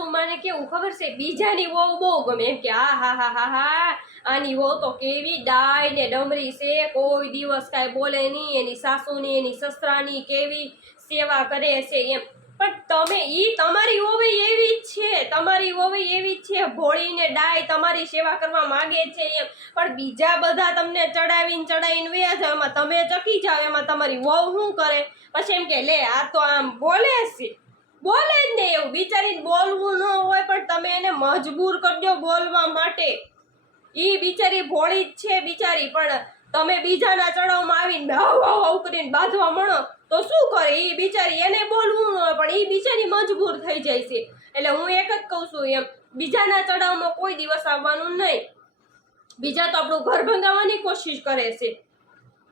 સાસુમાને કેવું ખબર છે, બીજાની વહુ બહુ ગમે, એમ કે હા હા હા હા હા આની વહુ તો કેવી ડાય ને ડમરી છે, કોઈ દિવસ કાંઈ બોલે નહીં, એની સાસુની એની સસરાની કેવી સેવા કરે છે એમ. પણ તમે તમારી વહુ એવી જ છે, તમારી વહુ એવી જ છે, ભોળી ને ડાય તમારી સેવા કરવા માંગે છે એમ. પણ બીજા બધા તમને ચડાવીને વ્યા જાવ, એમાં તમે ચકી જાવ, એમાં તમારી વહુ શું કરે, પછી એમ કે લે આ તો આમ બોલે છે, બોલે જ ને એવું. બિચારીને બોલવું ન હોય પણ તમે એને મજબૂર કરજો બોલવા માટે. ઈ બિચારી ભોળી જ છે બિચારી, પણ તમે બીજાના ચડાવમાં આવીને હાવ કરીને બાંધવા મળો તો શું કરે ઈ બિચારી, એને બોલવું ન હોય પણ ઈ બિચારી મજબૂર થઈ જાય છે. એટલે હું એક જ કહું છું એમ, બીજાના ચડાવમાં કોઈ દિવસ આવવાનું નહીં. બીજા તો આપણું ઘર ભંગાવવાની કોશિશ કરે છે.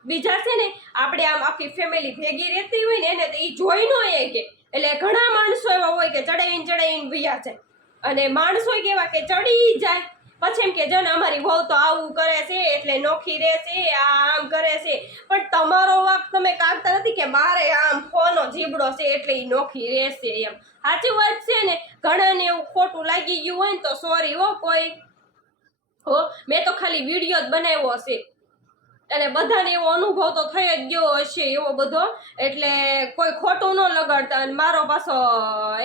બીજા છે ને આપણે આમ આખી ફેમિલી ભેગી રહેતી હોય ને એને તો ઈ જોઈ ન કે, એટલે ઘણા માણસો એવા હોય કે ચડાવીને વયા જાય, અને માણસો કેવા કે ચડી જાય પછી એમ કે જો ને અમારી વહુ તો આવું કરે છે એટલે નોખી રહેશે, આમ કરે છે. પણ તમારો વાંક તમે કાઢતા નથી કે મારે આમ ફોનો જીબડો છે એટલે ઈ નોખી રહેશે એમ. સાચી વાત છે ને. ઘણાને એવું ખોટું લાગી ગયું હોય ને તો સોરી હો, કોઈ મેં તો ખાલી વિડીયો જ બનાવ્યો હશે, અને બધાને એવો અનુભવ તો થઈ જ ગયો હશે એવો બધો, એટલે કોઈ ખોટું ન લગાડતા. અને મારો પાછો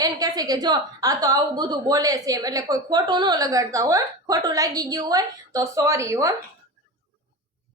એમ કહે છે કે જો આ તો આવું બધું બોલે છે એમ, એટલે કોઈ ખોટું ન લગાડતા હો. ખોટું લાગી ગયું હોય તો સોરી હો.